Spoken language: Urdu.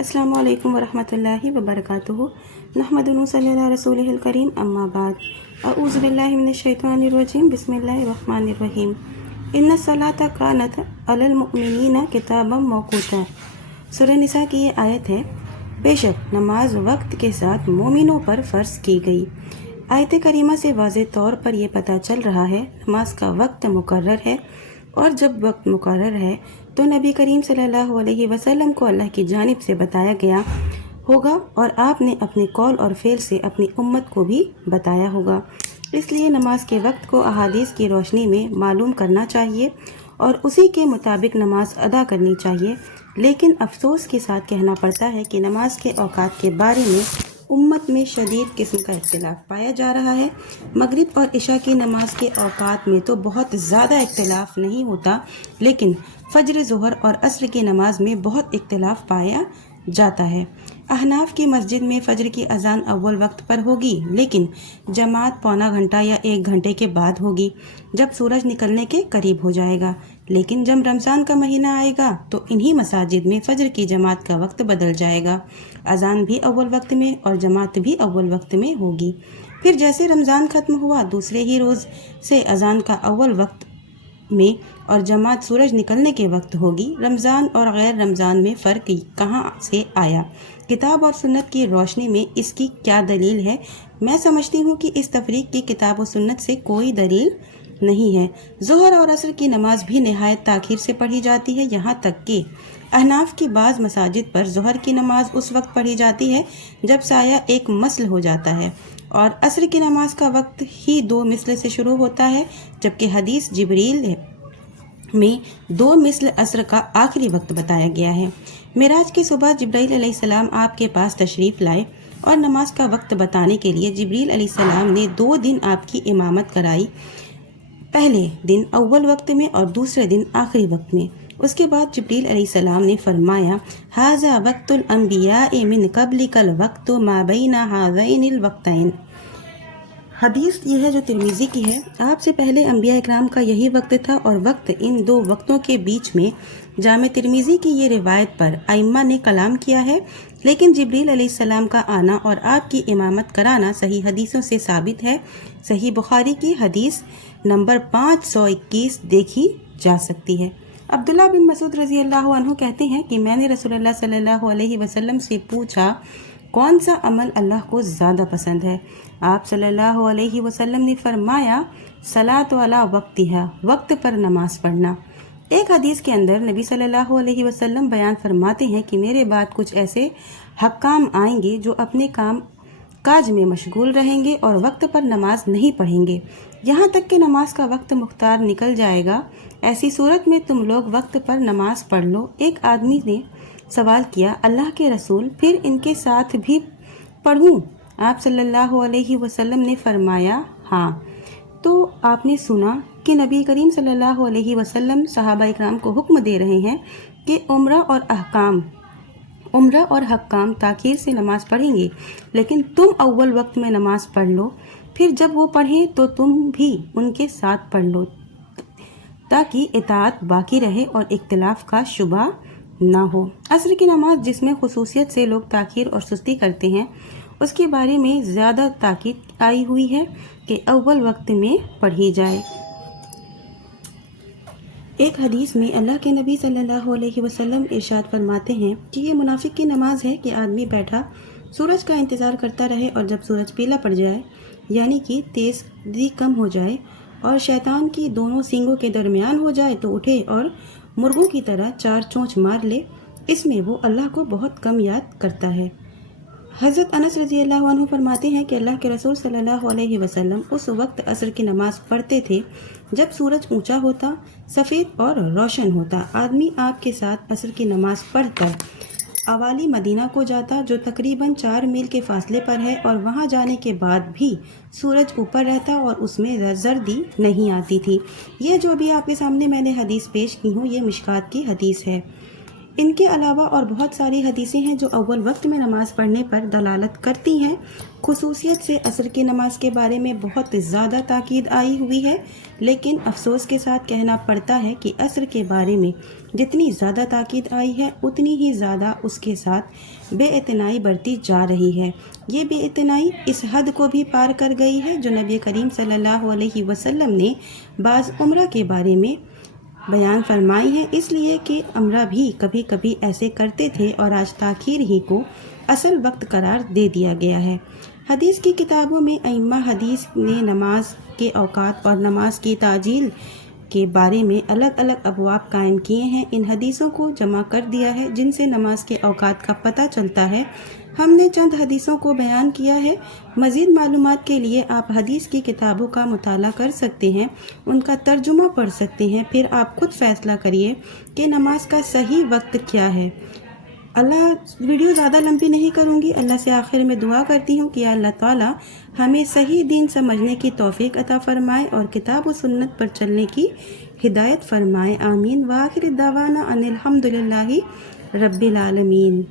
السلام علیکم ورحمۃ اللہ وبرکاتہ۔ نحمدہ ونصلی علی رسولہ الکریم، اما بعد، اعوذ باللہ من الشیطان الرجیم، بسم اللہ الرحمن الرحیم۔ ان الصلاۃ کانت علی المؤمنین کتابا موقوتا۔ سورہ نساء کی یہ آیت ہے، بے شک نماز وقت کے ساتھ مومنوں پر فرض کی گئی۔ آیت کریمہ سے واضح طور پر یہ پتہ چل رہا ہے نماز کا وقت مقرر ہے، اور جب وقت مقرر ہے تو نبی کریم صلی اللہ علیہ وسلم کو اللہ کی جانب سے بتایا گیا ہوگا، اور آپ نے اپنے قول اور فعل سے اپنی امت کو بھی بتایا ہوگا۔ اس لیے نماز کے وقت کو احادیث کی روشنی میں معلوم کرنا چاہیے اور اسی کے مطابق نماز ادا کرنی چاہیے۔ لیکن افسوس کے ساتھ کہنا پڑتا ہے کہ نماز کے اوقات کے بارے میں امت میں شدید قسم کا اختلاف پایا جا رہا ہے۔ مغرب اور عشاء کی نماز کے اوقات میں تو بہت زیادہ اختلاف نہیں ہوتا، لیکن فجر، ظہر اور عصر کی نماز میں بہت اختلاف پایا جاتا ہے۔ احناف کی مسجد میں فجر کی اذان اول وقت پر ہوگی، لیکن جماعت پونا گھنٹہ یا 1 گھنٹے کے بعد ہوگی، جب سورج نکلنے کے قریب ہو جائے گا۔ لیکن جب رمضان کا مہینہ آئے گا تو انہی مساجد میں فجر کی جماعت کا وقت بدل جائے گا، اذان بھی اول وقت میں اور جماعت بھی اول وقت میں ہوگی۔ پھر جیسے رمضان ختم ہوا، دوسرے ہی روز سے اذان کا اول وقت میں اور جماعت سورج نکلنے کے وقت ہوگی۔ رمضان اور غیر رمضان میں فرق کہاں سے آیا؟ کتاب اور سنت کی روشنی میں اس کی کیا دلیل ہے؟ میں سمجھتی ہوں کہ اس تفریق کی کتاب و سنت سے کوئی دلیل نہیں ہے۔ ظہر اور عصر کی نماز بھی نہایت تاخیر سے پڑھی جاتی ہے، یہاں تک کہ احناف کی بعض مساجد پر ظہر کی نماز اس وقت پڑھی جاتی ہے جب سایہ 1 مثل ہو جاتا ہے، اور عصر کی نماز کا وقت ہی 2 مثل سے شروع ہوتا ہے، جبکہ حدیث جبریل میں 2 مثل عصر کا آخری وقت بتایا گیا ہے۔ معراج کی صبح جبرائیل علیہ السلام آپ کے پاس تشریف لائے اور نماز کا وقت بتانے کے لیے جبریل علیہ السلام نے 2 دن آپ کی امامت کرائی، پہلے دن اول وقت میں اور دوسرے دن آخری وقت میں۔ اس کے بعد جبریل علیہ السلام نے فرمایا، ھذا وقت الانبیاء من قبلک الوقت ما بین ھذین الوقتین۔ حدیث یہ ہے جو ترمذی کی ہے، آپ سے پہلے انبیاء اکرام کا یہی وقت تھا اور وقت ان 2 وقتوں کے بیچ میں۔ جامع ترمذی کی یہ روایت پر ائمہ نے کلام کیا ہے، لیکن جبریل علیہ السلام کا آنا اور آپ کی امامت کرانا صحیح حدیثوں سے ثابت ہے۔ صحیح بخاری کی حدیث نمبر 521 دیکھی جا سکتی ہے۔ عبداللہ بن مسعود رضی اللہ عنہ کہتے ہیں کہ میں نے رسول اللہ صلی اللہ علیہ وسلم سے پوچھا، کون سا عمل اللہ کو زیادہ پسند ہے؟ آپ صلی اللہ علیہ وسلم نے فرمایا، صلاۃ علی وقتہا، وقت پر نماز پڑھنا۔ ایک حدیث کے اندر نبی صلی اللہ علیہ وسلم بیان فرماتے ہیں کہ میرے بعد کچھ ایسے حکام آئیں گے جو اپنے کام کاج میں مشغول رہیں گے اور وقت پر نماز نہیں پڑھیں گے، یہاں تک کہ نماز کا وقت مختار نکل جائے گا۔ ایسی صورت میں تم لوگ وقت پر نماز پڑھ لو۔ ایک آدمی نے سوال کیا، اللہ کے رسول، پھر ان کے ساتھ بھی پڑھوں؟ آپ صلی اللہ علیہ وسلم نے فرمایا، ہاں۔ تو آپ نے سنا کہ نبی کریم صلی اللہ علیہ وسلم صحابہ اکرام کو حکم دے رہے ہیں کہ عمرہ اور حکام تاخیر سے نماز پڑھیں گے، لیکن تم اول وقت میں نماز پڑھ لو، پھر جب وہ پڑھیں تو تم بھی ان کے ساتھ پڑھ لو، تاکہ اطاعت باقی رہے اور اختلاف کا شبہ نہ ہو۔ عصر کی نماز جس میں خصوصیت سے لوگ تاخیر اور سستی کرتے ہیں، اس کے بارے میں زیادہ تاکید آئی ہوئی ہے کہ اول وقت میں پڑھی جائے۔ ایک حدیث میں اللہ کے نبی صلی اللہ علیہ وسلم ارشاد فرماتے ہیں کہ یہ منافق کی نماز ہے کہ آدمی بیٹھا سورج کا انتظار کرتا رہے، اور جب سورج پیلا پڑ جائے، یعنی کہ تیزی کم ہو جائے اور شیطان کی دونوں سینگوں کے درمیان ہو جائے تو اٹھے اور مرغوں کی طرح 4 چونچ مار لے، اس میں وہ اللہ کو بہت کم یاد کرتا ہے۔ حضرت انس رضی اللہ عنہ فرماتے ہیں کہ اللہ کے رسول صلی اللہ علیہ وسلم اس وقت عصر کی نماز پڑھتے تھے جب سورج اونچا ہوتا، سفید اور روشن ہوتا۔ آدمی آپ کے ساتھ عصر کی نماز پڑھ کر اوالی مدینہ کو جاتا، جو تقریباً 4 میل کے فاصلے پر ہے، اور وہاں جانے کے بعد بھی سورج اوپر رہتا اور اس میں زردی نہیں آتی تھی۔ یہ جو بھی آپ کے سامنے میں نے حدیث پیش کی ہوں، یہ مشکات کی حدیث ہے۔ ان کے علاوہ اور بہت ساری حدیثیں ہیں جو اول وقت میں نماز پڑھنے پر دلالت کرتی ہیں۔ خصوصیت سے عصر کی نماز کے بارے میں بہت زیادہ تاکید آئی ہوئی ہے، لیکن افسوس کے ساتھ کہنا پڑتا ہے کہ عصر کے بارے میں جتنی زیادہ تاکید آئی ہے اتنی ہی زیادہ اس کے ساتھ بے اعتنائی برتی جا رہی ہے۔ یہ بے اعتنائی اس حد کو بھی پار کر گئی ہے جو نبی کریم صلی اللہ علیہ وسلم نے بعض عمرہ کے بارے میں بیان فرمائی ہیں، اس لیے کہ عمرہ بھی کبھی کبھی ایسے کرتے تھے اور آج تاخیر ہی کو اصل وقت قرار دے دیا گیا ہے۔ حدیث کی کتابوں میں ائمہ حدیث نے نماز کے اوقات اور نماز کی تعجیل کے بارے میں الگ الگ ابواب قائم کیے ہیں۔ ان حدیثوں کو جمع کر دیا ہے جن سے نماز کے اوقات کا پتہ چلتا ہے۔ ہم نے چند حدیثوں کو بیان کیا ہے۔ مزید معلومات کے لیے آپ حدیث کی کتابوں کا مطالعہ کر سکتے ہیں، ان کا ترجمہ پڑھ سکتے ہیں، پھر آپ خود فیصلہ کریے کہ نماز کا صحیح وقت کیا ہے۔ ویڈیو زیادہ لمبی نہیں کروں گی۔ اللہ سے آخر میں دعا کرتی ہوں کہ اللہ تعالیٰ ہمیں صحیح دین سمجھنے کی توفیق عطا فرمائے اور کتاب و سنت پر چلنے کی ہدایت فرمائے۔ آمین۔ وآخر دعوانا ان الحمد للہ رب العالمین۔